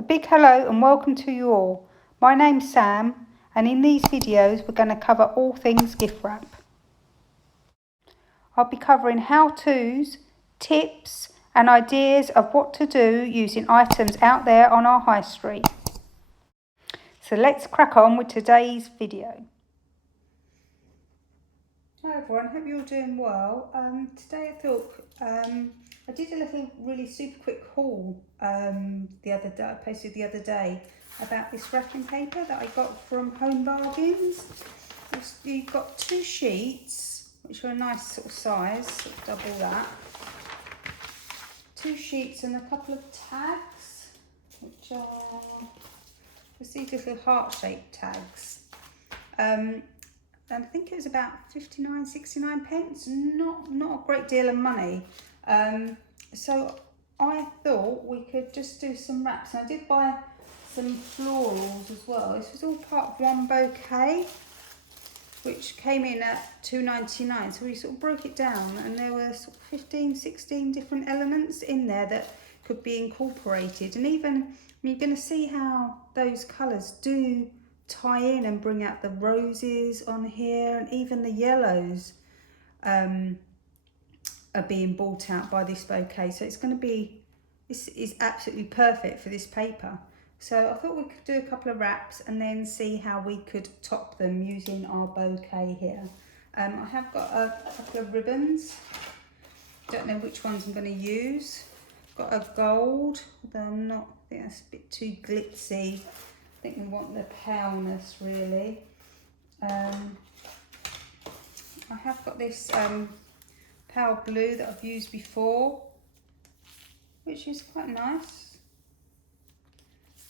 A big hello and welcome to you all. My name's Sam and in these videos we're going to cover all things gift wrap. I'll be covering how-tos, tips and ideas of what to do using items out there on our high street. So let's crack on with today's video. Hi everyone, hope you're all doing well. Today I thought I did a little really super quick haul the other day. I posted the other day about this wrapping paper that I got from Home Bargains. You've got 2 sheets, which are a nice sort of size, sort of double that. 2 sheets and a couple of tags, which are just these little heart-shaped tags. And I think it was about 69 pence, not a great deal of money. So I thought we could just do some wraps. And I did buy some florals as well. This was all part of one bouquet, which came in at £2.99. So we sort of broke it down and there were sort of 15, 16 different elements in there that could be incorporated. And even, you're going to see how those colours do tie in and bring out the roses on here, and even the yellows are being brought out by this bouquet. So it's going to be, this is absolutely perfect for this paper. So I thought we could do a couple of wraps and then see how we could top them using our bouquet here. I have got a couple of ribbons. Don't know which ones I'm going to use. Got a gold, although I think that's a bit too glitzy. I think we want the paleness really. I have got this pale blue that I've used before, which is quite nice.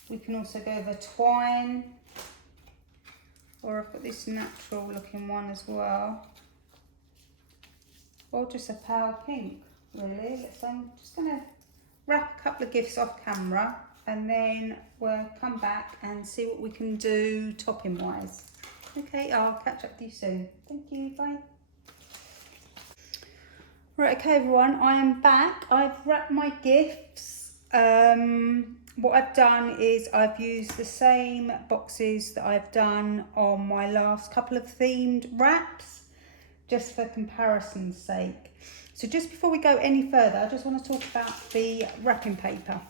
We can also go over twine, or I've got this natural looking one as well, or just a pale pink really. So I'm just going to wrap a couple of gifts off camera and then we'll come back and see what we can do topping wise. Okay, I'll catch up with you soon. Thank you, bye. Right, okay everyone, I am back. I've wrapped my gifts. What I've done is I've used the same boxes that I've done on my last couple of themed wraps, just for comparison's sake. So just before we go any further, I just want to talk about the wrapping paper.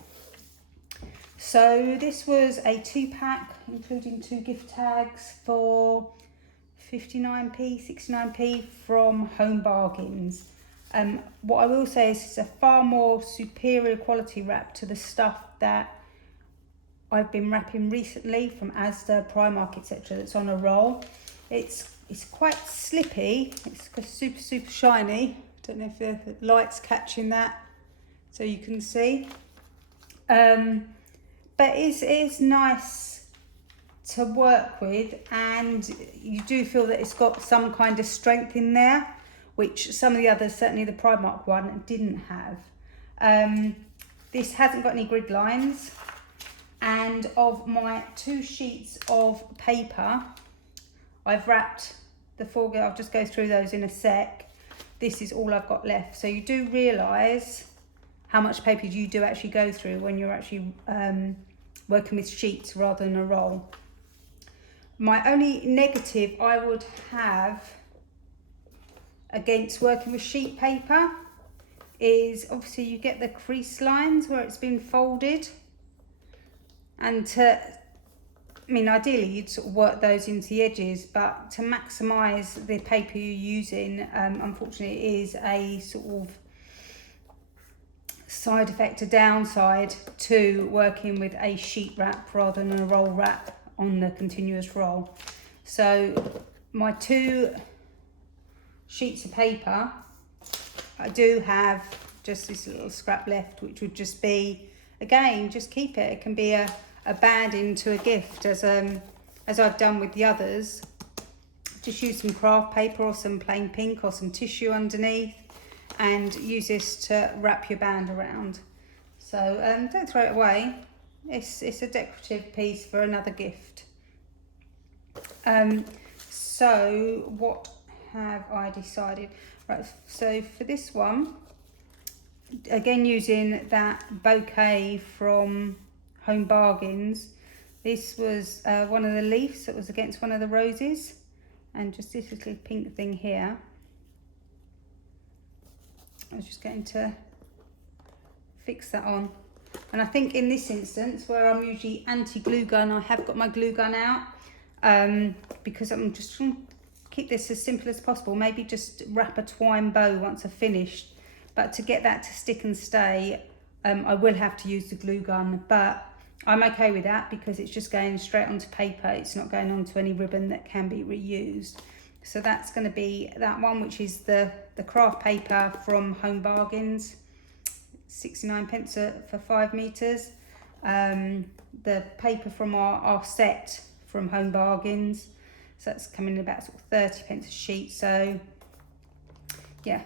So this was a 2-pack, including 2 gift tags for 59p, 69p from Home Bargains. What I will say is it's a far more superior quality wrap to the stuff that I've been wrapping recently from Asda, Primark, etc. that's on a roll. It's quite slippy, it's super shiny. Don't know if the light's catching that so you can see. But it is nice to work with, and you do feel that it's got some kind of strength in there, which some of the others, certainly the Primark one, didn't have. This hasn't got any grid lines, and of my 2 sheets of paper, I've wrapped the 4, I'll just go through those in a sec. This is all I've got left. So you do realise how much paper you do actually go through when you're actually working with sheets rather than a roll. My only negative I would have against working with sheet paper is obviously you get the crease lines where it's been folded, and ideally you'd sort of work those into the edges, but to maximise the paper you're using, unfortunately it is a sort of side effect, a downside to working with a sheet wrap rather than a roll wrap on the continuous roll. So my 2 sheets of paper, I do have just this little scrap left, which would just be, again, just keep it. It can be a band into a gift, as I've done with the others. Just use some craft paper or some plain pink or some tissue underneath, and use this to wrap your band around. So don't throw it away. It's a decorative piece for another gift. So what have I decided? Right, so for this one, again using that bouquet from Home Bargains. This was one of the leaves that was against one of the roses, and just this little pink thing here. I was just going to fix that on. And I think in this instance, where I'm usually anti-glue gun, I have got my glue gun out, because I'm just trying to keep this as simple as possible. Maybe just wrap a twine bow once I've finished. But to get that to stick and stay, I will have to use the glue gun, but I'm okay with that because it's just going straight onto paper. It's not going onto any ribbon that can be reused. So that's going to be that one, which is the craft paper from Home Bargains, 69p for 5 metres. The paper from our set from Home Bargains, so that's coming in about sort of 30p a sheet. So yeah,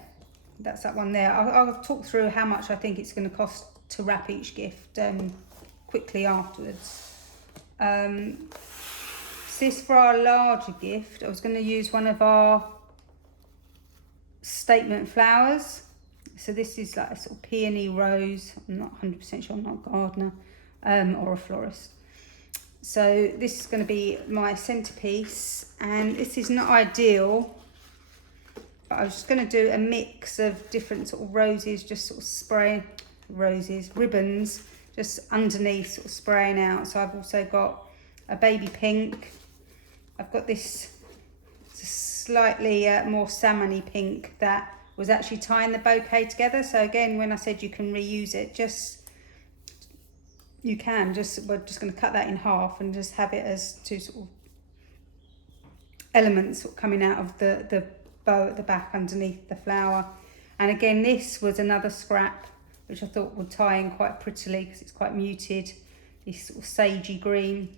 that's that one there. I'll talk through how much I think it's going to cost to wrap each gift quickly afterwards. This for our larger gift, I was going to use one of our statement flowers. So this is like a sort of peony rose. I'm not 100% sure, I'm not a gardener or a florist. So this is going to be my centerpiece, and this is not ideal, but I was just going to do a mix of different sort of roses, just sort of spray ribbons just underneath, sort of spraying out. So I've also got a baby pink. I've got this slightly more salmony pink that was actually tying the bouquet together. So again, when I said you can reuse it, we're just going to cut that in half and just have it as two sort of elements sort of coming out of the bow at the back underneath the flower. And again, this was another scrap which I thought would tie in quite prettily because it's quite muted. This sort of sagey green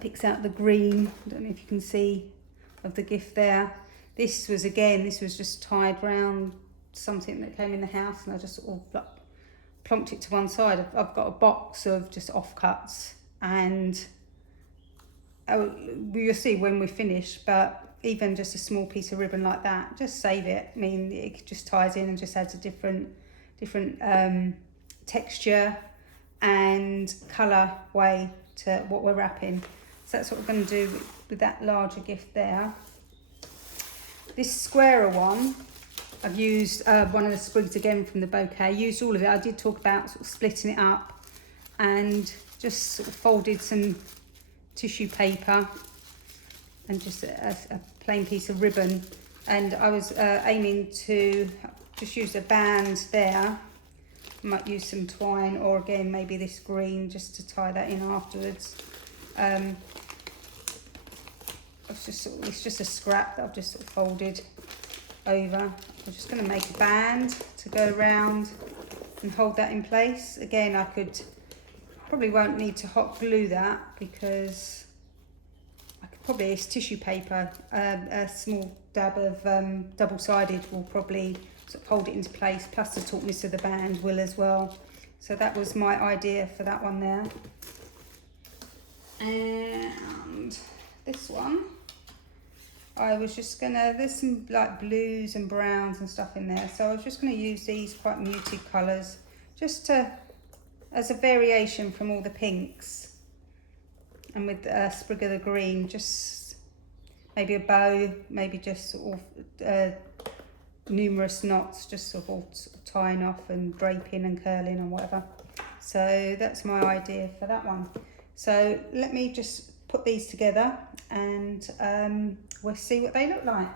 picks out the green. I don't know if you can see of the gift there. This was just tied round something that came in the house, and I just sort of plonked it to one side. I've got a box of just offcuts, and you'll see when we finish, but even just a small piece of ribbon like that, just save it. I mean, it just ties in and just adds a different texture and colour way to what we're wrapping. So that's what we're going to do with that larger gift there. This squarer one, I've used one of the sprigs again from the bouquet. I used all of it. I did talk about sort of splitting it up, and just sort of folded some tissue paper and just a plain piece of ribbon. And I was aiming to just use a band there. I might use some twine, or again maybe this green, just to tie that in afterwards. It's just a scrap that I've just sort of folded over. I'm just going to make a band to go around and hold that in place. Again, probably won't need to hot glue that, because it's tissue paper. A small dab of double-sided will probably sort of hold it into place, plus the tautness of the band will as well. So that was my idea for that one there. And this one, I was just gonna, there's some like blues and browns and stuff in there, so I was just gonna use these quite muted colours just as a variation from all the pinks, and with a sprig of the green, just maybe a bow, maybe just sort of numerous knots, just sort of tying off and draping and curling or whatever. So that's my idea for that one. So let me just put these together, and we'll see what they look like.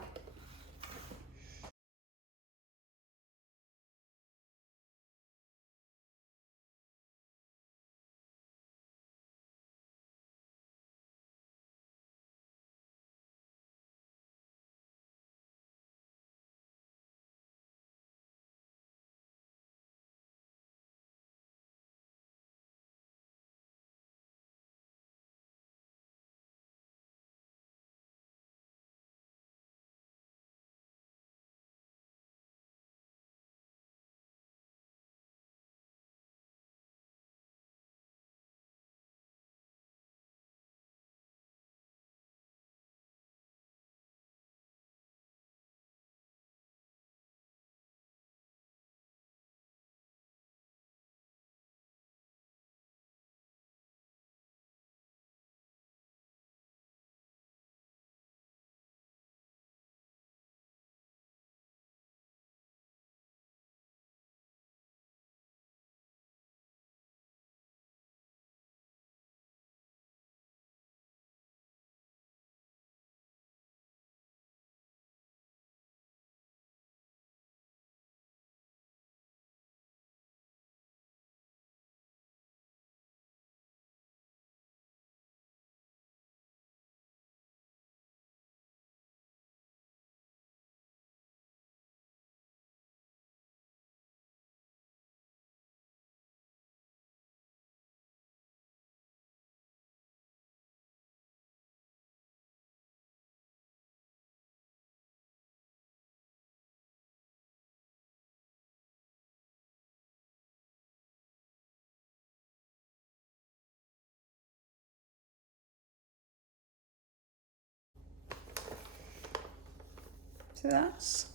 So that's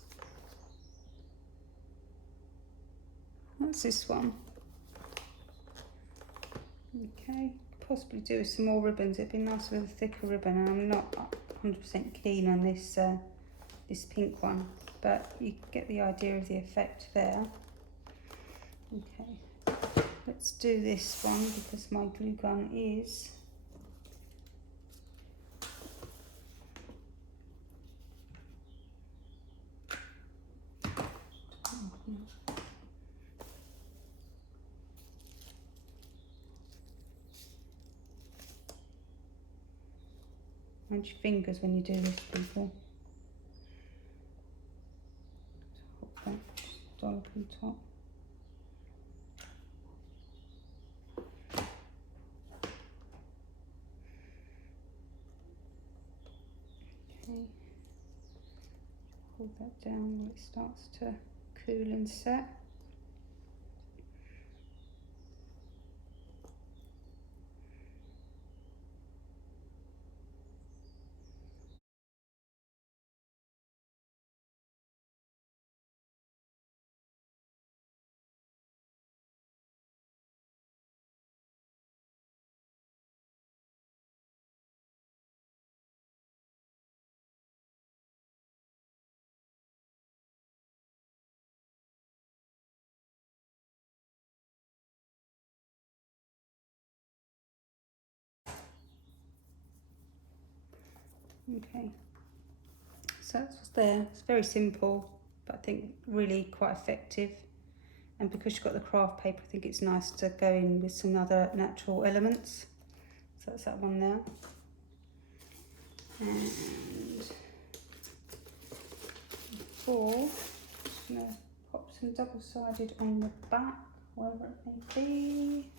this one. Okay, possibly do with some more ribbons. It'd be nice with a thicker ribbon, and I'm not 100% keen on this this pink one, but you get the idea of the effect there. Okay, let's do this one because my glue gun is mind your fingers when you do this, people. Put that just dollop on top. Okay. Hold that down when it starts to cool and set. Okay, so that's what's there. It's very simple, but I think really quite effective. And because you've got the craft paper, I think it's nice to go in with some other natural elements. So that's that one there. And for, I'm just going to pop some double-sided on the back, wherever it may be.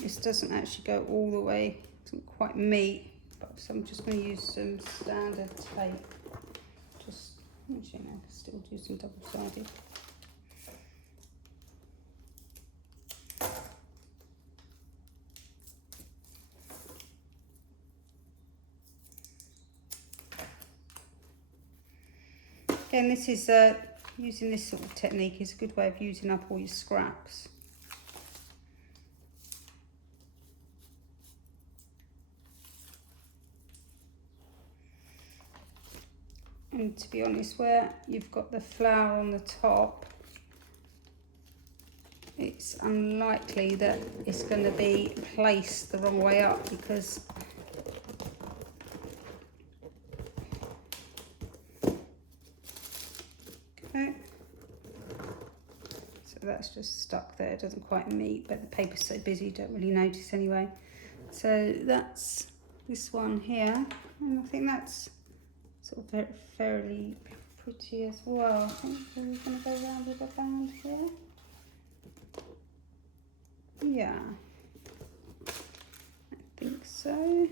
This doesn't actually go all the way, doesn't quite meet, but so I'm just going to use some standard tape. Just, actually no, I can still do some double-sided. Again, this is using this sort of technique is a good way of using up all your scraps. And to be honest, where you've got the flower on the top, it's unlikely that it's going to be placed the wrong way up because okay. So that's just stuck there, it doesn't quite meet, but the paper's so busy you don't really notice anyway. So that's this one here, and I think that's sort of fairly pretty as well. I think we're going to go around with a band here. Yeah, I think so.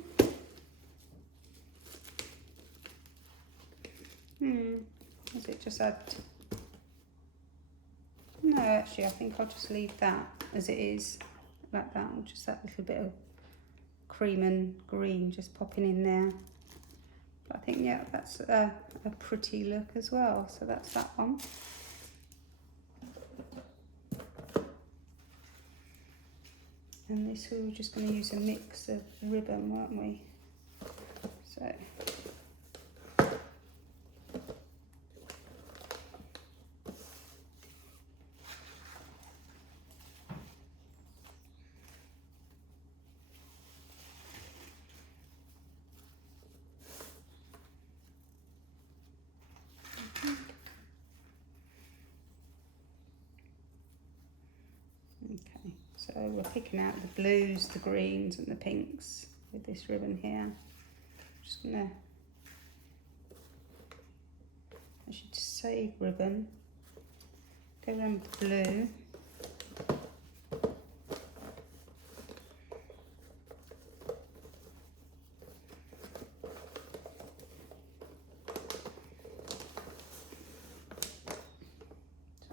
Is it just add? No, actually, I think I'll just leave that as it is, like that. Just that little bit of cream and green just popping in there. But I think, yeah, that's a pretty look as well. So that's that one. And this, we were just going to use a mix of ribbon, weren't we? So. So we're picking out the blues, the greens and the pinks with this ribbon here. Just gonna, I should save ribbon, go around with the blue.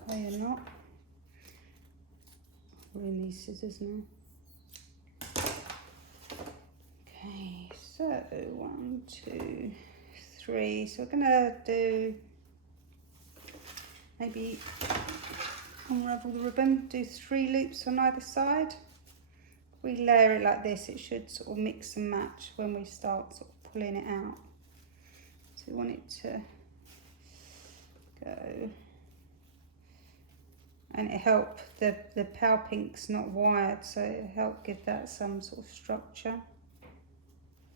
Tie a knot. We're in these scissors now. Okay, so 1, 2, 3. So we're gonna do, maybe unravel the ribbon, do 3 loops on either side. If we layer it like this, it should sort of mix and match when we start sort of pulling it out. So we want it to go. And it help, the Pale Pink's not wired, so it help give that some sort of structure.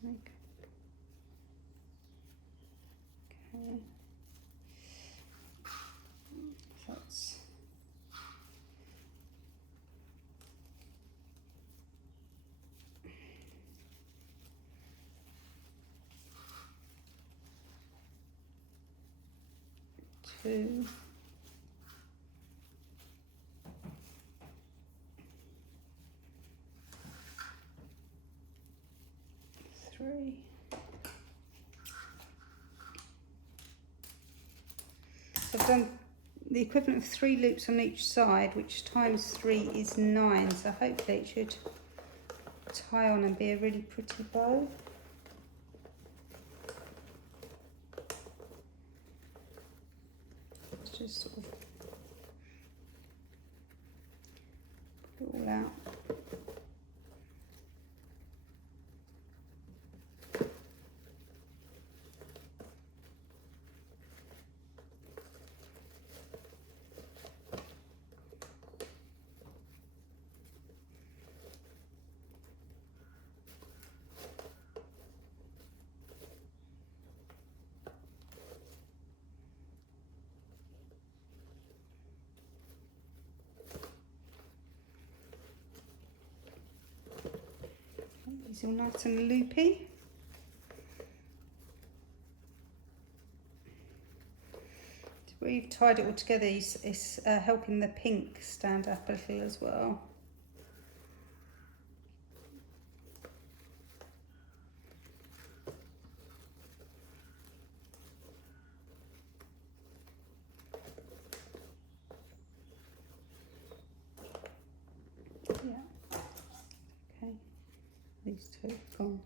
Okay. So that's two. 3. So I've done the equivalent of 3 loops on each side, which times 3 is 9. So hopefully it should tie on and be a really pretty bow. Let's just sort of put it all out. It's all nice and loopy. Where you've tied it all together, it's helping the pink stand up a little as well. Yeah. Okay. These two have gone.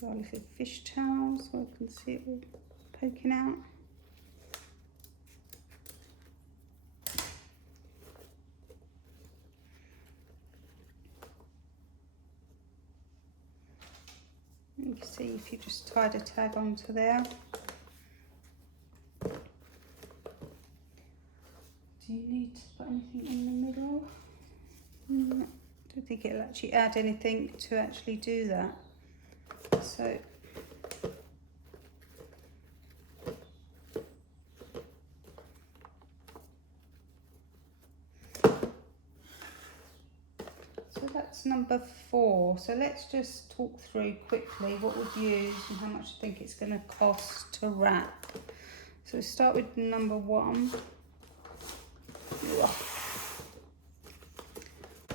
Do our little fish towels so I can see it all poking out. You can see if you just tied a tag onto there. Do you need to put anything in the middle? No, I don't think it'll actually add anything to actually do that. So that's number 4. So let's just talk through quickly what we've used and how much I think it's going to cost to wrap. So we start with number 1.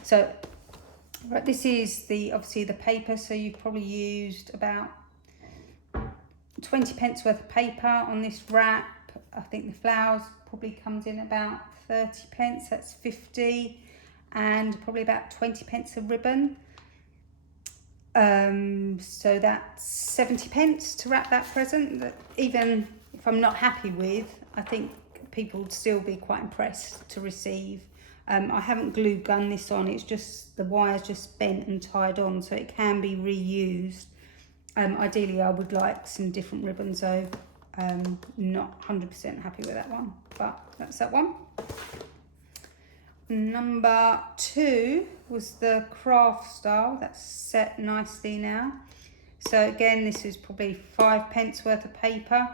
So right, this is obviously the paper, so you've probably used about 20 pence worth of paper on this wrap. I think the flowers probably comes in about 30 pence, that's 50, and probably about 20 pence of ribbon. So that's 70 pence to wrap that present. That even if I'm not happy with, I think people would still be quite impressed to receive. I haven't glue gun this on, it's just the wire's just bent and tied on, so it can be reused. Ideally I would like some different ribbons though. Not 100% happy with that one, but that's that one. Number 2 was the craft style, that's set nicely now. So again, this is probably 5 pence worth of paper,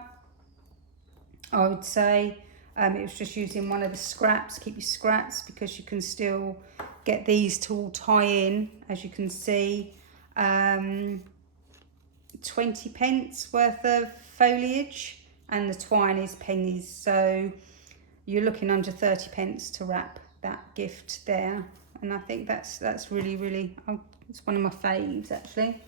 I would say. It was just using one of the scraps. Keep your scraps because you can still get these to all tie in, as you can see. 20 pence worth of foliage, and the twine is pennies, so you're looking under 30 pence to wrap that gift there. And I think that's really it's one of my faves actually.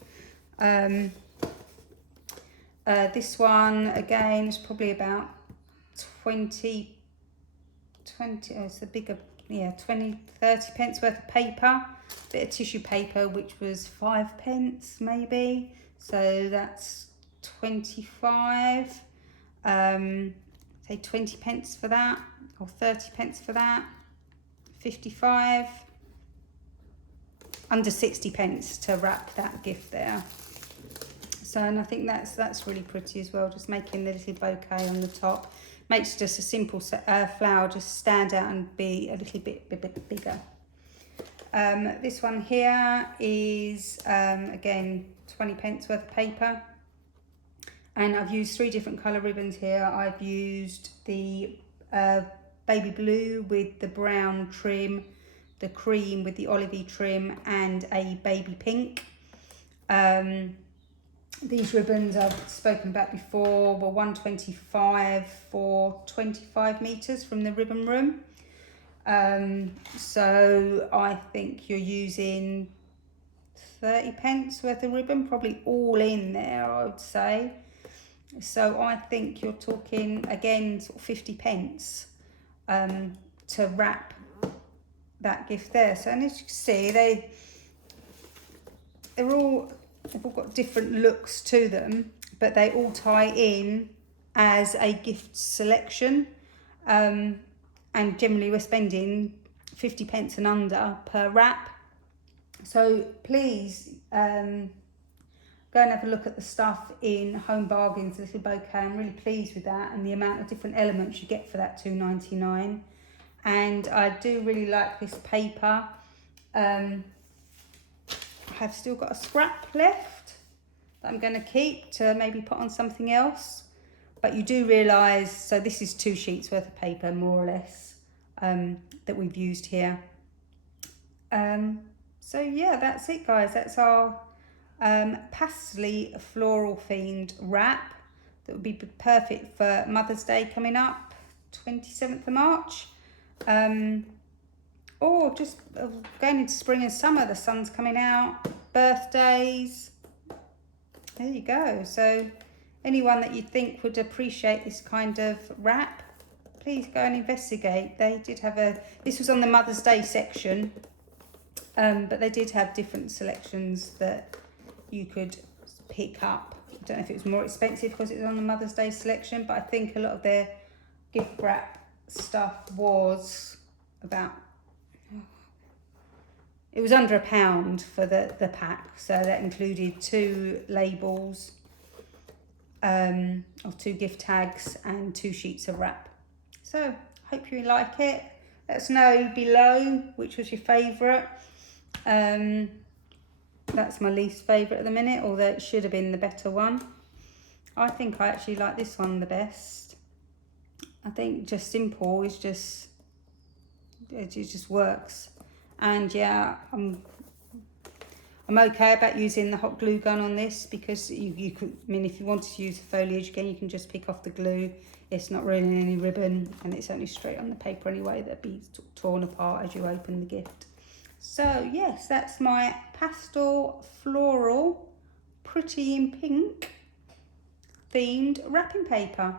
This one again is probably about 20, it's the bigger, yeah, 20, 30 pence worth of paper, bit of tissue paper, which was 5 pence maybe, so that's 25, say 20 pence for that, or 30 pence for that, 55, under 60 pence to wrap that gift there. So, and I think that's really pretty as well, just making the little bouquet on the top. Makes just a simple flower just stand out and be a little bit bigger. This one here is, again, 20 pence worth of paper. And I've used 3 different colour ribbons here. I've used the baby blue with the brown trim, the cream with the olivey trim, and a baby pink. These ribbons I've spoken about before were 125 for 25 meters from the Ribbon Room. So I think you're using 30 pence worth of ribbon, probably all in there, I would say. So I think you're talking again sort of 50 pence to wrap that gift there. So, and as you can see, they've all got different looks to them, but they all tie in as a gift selection. And generally we're spending 50 pence and under per wrap. So please go and have a look at the stuff in Home Bargains, Little Bouquet. I'm really pleased with that and the amount of different elements you get for that £2.99. And I do really like this paper. I have still got a scrap left that I'm going to keep to maybe put on something else. But you do realise, so this is 2 sheets worth of paper, more or less, that we've used here. So yeah, that's it, guys. That's our pastely floral themed wrap that would be perfect for Mother's Day coming up, 27th of March. Or just going into spring and summer, the sun's coming out, birthdays. There you go. So anyone that you think would appreciate this kind of wrap, please go and investigate. They did have this was on the Mother's Day section, but they did have different selections that you could pick up. I don't know if it was more expensive because it was on the Mother's Day selection, but I think a lot of their gift wrap stuff was about, it was under £1 for the pack. So that included 2 labels, or 2 gift tags and 2 sheets of wrap. So hope you like it. Let us know below which was your favourite. That's my least favourite at the minute, although it should have been the better one. I think I actually like this one the best. I think just simple is just, it just works. And yeah, I'm okay about using the hot glue gun on this because you could, I mean, if you wanted to use the foliage again, you can just pick off the glue. It's not really any ribbon and it's only straight on the paper anyway that'd be torn apart as you open the gift. So yes, that's my pastel floral, pretty in pink themed wrapping paper.